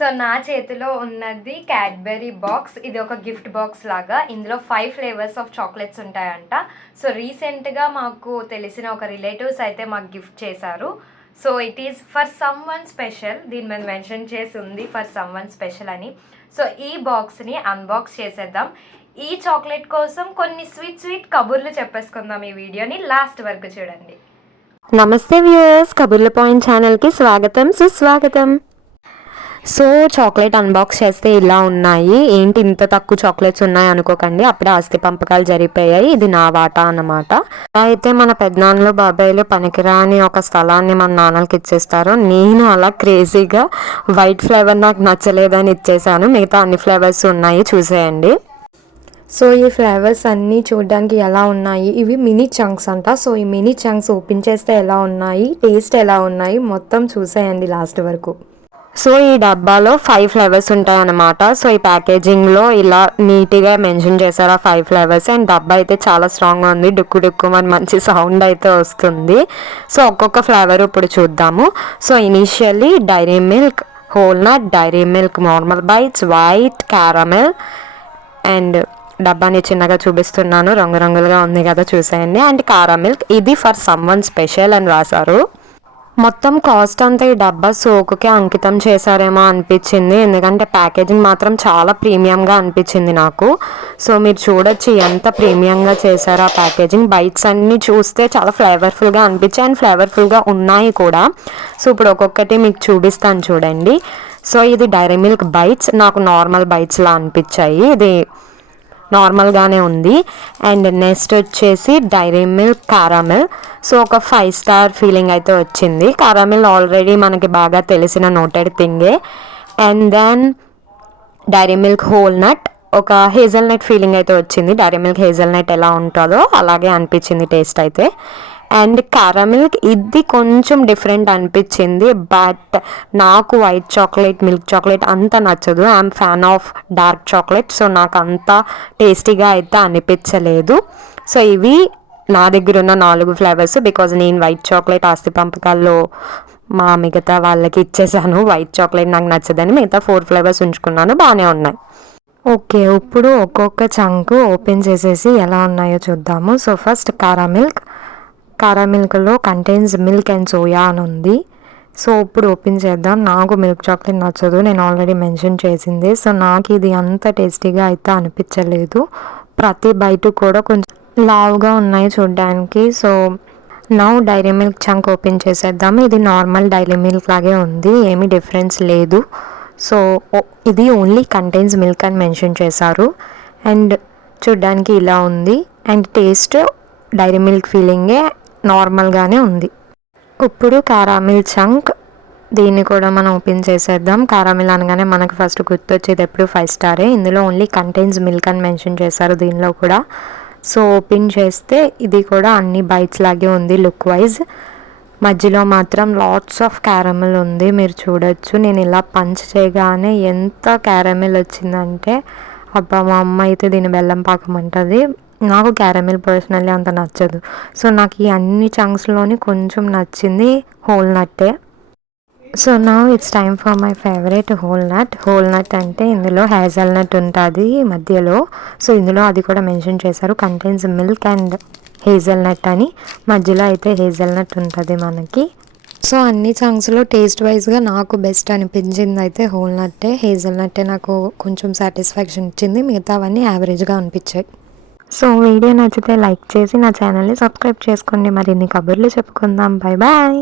So నా చేతిలో ఉన్నది క్యాడ్బెరీ బాక్స్. ఇది ఒక గిఫ్ట్ బాక్స్ లాగా. ఇందులో 5 ఫ్లేవర్స్ ఆఫ్ చాక్లెట్స్ ఉంటాయంట. సో రీసెంట్గా మాకు తెలిసిన ఒక రిలేటివ్స్ అయితే మాకు గిఫ్ట్ చేశారు. So it is for some one special. దీని మీద మెన్షన్ చేసి ఉంది ఫర్ సమ్ వన్ స్పెషల్ అని. సో ఈ బాక్స్ని అన్బాక్స్ చేసేద్దాం. ఈ చాక్లెట్ కోసం కొన్ని స్వీట్ కబుర్లు చెప్పేసుకుందాం. ఈ వీడియోని లాస్ట్ వరకు చూడండి. నమస్తే వ్యూయర్స్, కబుర్ల పాయింట్ ఛానల్కి స్వాగతం సుస్వాగతం. సో చాక్లెట్ అన్బాక్స్ చేస్తే ఇలా ఉన్నాయి. ఏంటి ఇంత తక్కువ చాక్లెట్స్ ఉన్నాయి అనుకోకండి, అప్పుడే ఆస్తి పంపకాలు జరిగిపోయాయి. ఇది నా వాటా అన్నమాట. అయితే మన పెద్దనాన్నలు బాబాయిలు పనికిరాని ఒక స్థలాన్ని మన నాన్నలకి ఇచ్చేస్తారు. నేను అలా క్రేజీగా వైట్ ఫ్లేవర్ నాకు నచ్చలేదని ఇచ్చేసాను. మిగతా అన్ని ఫ్లేవర్స్ ఉన్నాయి, చూసేయండి. సో ఈ ఫ్లేవర్స్ అన్నీ చూడడానికి ఎలా ఉన్నాయి, ఇవి మినీ చంక్స్ అంట. సో ఈ మినీ చంక్స్ ఓపెన్ చేస్తే ఎలా ఉన్నాయి, టేస్ట్ ఎలా ఉన్నాయి, మొత్తం చూసేయండి లాస్ట్ వరకు. సో ఈ డబ్బాలో 5 ఫ్లేవర్స్ ఉంటాయన్నమాట. సో ఈ ప్యాకేజింగ్లో ఇలా నీట్గా మెన్షన్ చేశారు ఆ 5 ఫ్లేవర్స్. అండ్ డబ్బా అయితే చాలా స్ట్రాంగ్గా ఉంది. డుక్కు మరి మంచి సౌండ్ అయితే వస్తుంది. సో ఒక్కొక్క ఫ్లేవర్ ఇప్పుడు చూద్దాము. So initially Dairy Milk, Whole Nut, Dairy Milk normal bites, white caramel. And డబ్బాని చిన్నగా చూపిస్తున్నాను, రంగురంగులుగా ఉంది కదా, చూసేయండి. అండ్ కారా మిల్క్, ఇది ఫర్ సమ్ వన్ స్పెషల్ అని రాశారు. మొత్తం కాస్ట్ అంతా ఈ డబ్బా సోకుకే అంకితం చేశారేమో అనిపించింది, ఎందుకంటే ప్యాకేజింగ్ మాత్రం చాలా ప్రీమియంగా అనిపించింది నాకు. సో మీరు చూడొచ్చు ఎంత ప్రీమియంగా చేశారు ఆ ప్యాకేజింగ్. బైట్స్ అన్నీ చూస్తే చాలా ఫ్లేవర్ఫుల్గా అనిపించాయి అండ్ ఫ్లేవర్ఫుల్గా ఉన్నాయి కూడా. సో ఇప్పుడు ఒక్కొక్కటి మీకు చూపిస్తాను చూడండి. సో ఇది డైరీ మిల్క్ బైట్స్, నాకు నార్మల్ బైట్స్లా అనిపించాయి. ఇది నార్మల్గానే ఉంది. అండ్ నెక్స్ట్ వచ్చేసి డైరీ మిల్క్ కారామెల్. సో ఒక 5 స్టార్ ఫీలింగ్ అయితే వచ్చింది. కారామెల్ ఆల్రెడీ మనకి బాగా తెలిసిన నోటెడ్ థింగే. And then Dairy Milk Whole Nut, ఒక హేజల్నట్ ఫీలింగ్ అయితే వచ్చింది. డైరీ మిల్క్ హేజల్నట్ ఎలా ఉంటుందో అలాగే అనిపించింది టేస్ట్ అయితే. అండ్ కారామిల్క్, ఇది కొంచెం డిఫరెంట్ అనిపించింది. బట్ నాకు వైట్ చాక్లెట్, మిల్క్ చాక్లెట్ అంత నచ్చదు. I'm fan of dark chocolate. So నాకు అంత టేస్టీగా అయితే అనిపించలేదు. సో ఇవి నా దగ్గర ఉన్న 4 ఫ్లేవర్స్. బికాజ్ నేను వైట్ చాక్లెట్ ఆస్తి పంపకాల్లో మా మిగతా వాళ్ళకి ఇచ్చేసాను. వైట్ చాక్లెట్ నాకు నచ్చదని మిగతా 4 ఫ్లేవర్స్ ఉంచుకున్నాను, బాగానే ఉన్నాయి. ఓకే, ఇప్పుడు ఒక్కొక్క చంక్ ఓపెన్ చేసేసి ఎలా ఉన్నాయో చూద్దాము. సో ఫస్ట్ కారా మిల్క్లో కంటైన్స్ మిల్క్ అండ్ సోయా అని ఉంది. సో ఇప్పుడు ఓపెన్ చేద్దాం. నాకు మిల్క్ చాక్లెట్ నచ్చదు, నేను ఆల్రెడీ మెన్షన్ చేసింది. సో నాకు ఇది అంత టేస్టీగా అయితే అనిపించలేదు. ప్రతి బయట కూడా కొంచెం లావుగా ఉన్నాయి చూడడానికి. So now Dairy Milk chunk open చేసేద్దాము. ఇది నార్మల్ డైరీ మిల్క్ లాగే ఉంది, ఏమీ డిఫరెన్స్ లేదు. సో ఇది ఓన్లీ కంటైన్స్ మిల్క్ అని మెన్షన్ చేశారు. అండ్ చూడ్డానికి ఇలా ఉంది. అండ్ టేస్ట్ డైరీ మిల్క్ ఫీలింగే, నార్మల్గానే ఉంది. ఇప్పుడు కారామిల్ చంక్, దీన్ని కూడా మనం ఓపెన్ చేసేద్దాం. కారామిల్ అనగానే మనకు ఫస్ట్ గుర్తొచ్చేది ఎప్పుడు 5 స్టారే. ఇందులో ఓన్లీ కంటైన్స్ మిల్క్ అని మెన్షన్ చేశారు దీనిలో కూడా. సో ఓపెన్ చేస్తే ఇది కూడా అన్ని బైట్స్ లాగే ఉంది లుక్ వైజ్. మధ్యలో మాత్రం లాట్స్ ఆఫ్ క్యారమెల్ ఉంది, మీరు చూడొచ్చు. నేను ఇలా పంచ్ చేయగానే ఎంత క్యారమెల్ వచ్చిందంటే, అబ్బా మా అమ్మ అయితే దీన్ని బెల్లం పాకం అంటుంది. నాకు క్యారమెల్ పర్సనల్లీ అంత నచ్చదు. సో నాకు ఈ అన్ని చంక్స్లోని కొంచెం నచ్చింది హోల్ నట్టే. So now it's time for my favourite Whole Nut. Whole Nut అంటే ఇందులో హేజల్ నట్ ఉంటుంది మధ్యలో. సో ఇందులో అది కూడా మెన్షన్ చేశారు, కంటైన్స్ మిల్క్ అండ్ హేజల్ నట్ అని. మధ్యలో అయితే హేజల్ నట్ ఉంటుంది మనకి. సో అన్ని చంక్స్లో టేస్ట్ వైజ్గా నాకు బెస్ట్ అనిపించింది అయితే హోల్ నట్టే. హేజల్ నట్టే నాకు కొంచెం సాటిస్ఫాక్షన్ ఇచ్చింది, మిగతావన్నీ యావరేజ్గా అనిపించాయి. సో వీడియో నచ్చితే లైక్ చేసి నా ఛానల్ని సబ్స్క్రైబ్ చేసుకోండి. మరిన్ని కబుర్లు చెప్పుకుందాం. Bye bye.